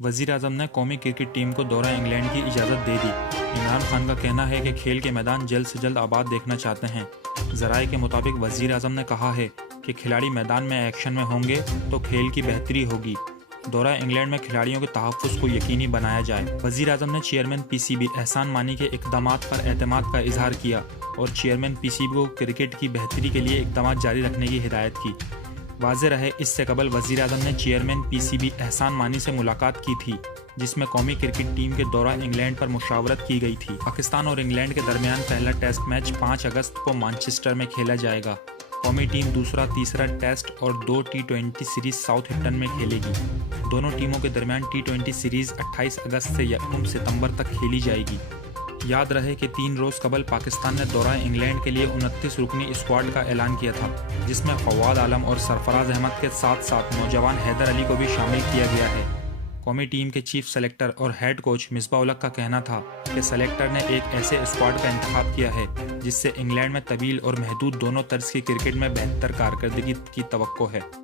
وزیر اعظم نے قومی کرکٹ ٹیم کو دورہ انگلینڈ کی اجازت دے دی۔ عمران خان کا کہنا ہے کہ کھیل کے میدان جلد سے جلد آباد دیکھنا چاہتے ہیں۔ ذرائع کے مطابق وزیر اعظم نے کہا ہے کہ کھلاڑی میدان میں ایکشن میں ہوں گے تو کھیل کی بہتری ہوگی۔ دورہ انگلینڈ میں کھلاڑیوں کے تحفظ کو یقینی بنایا جائے۔ وزیر اعظم نے chairman P C B Ehsan Mani کے اقدامات پر اعتماد کا اظہار کیا اور چیئرمین پی سی بی کو کرکٹ کی بہتری کے لیے اقدامات جاری رکھنے کی ہدایت کی۔ واضح رہے، اس سے قبل وزیر اعظم نے chairman P C B Ehsan Mani سے ملاقات کی تھی، جس میں قومی کرکٹ ٹیم کے دورہ انگلینڈ پر مشاورت کی گئی تھی۔ پاکستان اور انگلینڈ کے درمیان پہلا ٹیسٹ میچ 5 اگست کو مانچسٹر میں کھیلا جائے گا۔ قومی ٹیم دوسرا، تیسرا ٹیسٹ اور 2 T20 سیریز ساؤتھ ہمپٹن میں کھیلے گی۔ دونوں ٹیموں کے درمیان T20 سیریز 28 اگست سے 1 ستمبر تک کھیلی جائے گی۔ یاد رہے کہ 3 روز قبل پاکستان نے دورہ انگلینڈ کے لیے 29 رکنی اسکواڈ کا اعلان کیا تھا، جس میں فواد عالم اور سرفراز احمد کے ساتھ ساتھ نوجوان حیدر علی کو بھی شامل کیا گیا ہے۔ قومی ٹیم کے چیف سلیکٹر اور ہیڈ کوچ مصباح الحق کا کہنا تھا کہ سلیکٹر نے ایک ایسے اسکواڈ کا انتخاب کیا ہے جس سے انگلینڈ میں طویل اور محدود دونوں طرز کی کرکٹ میں بہتر کارکردگی کی توقع ہے۔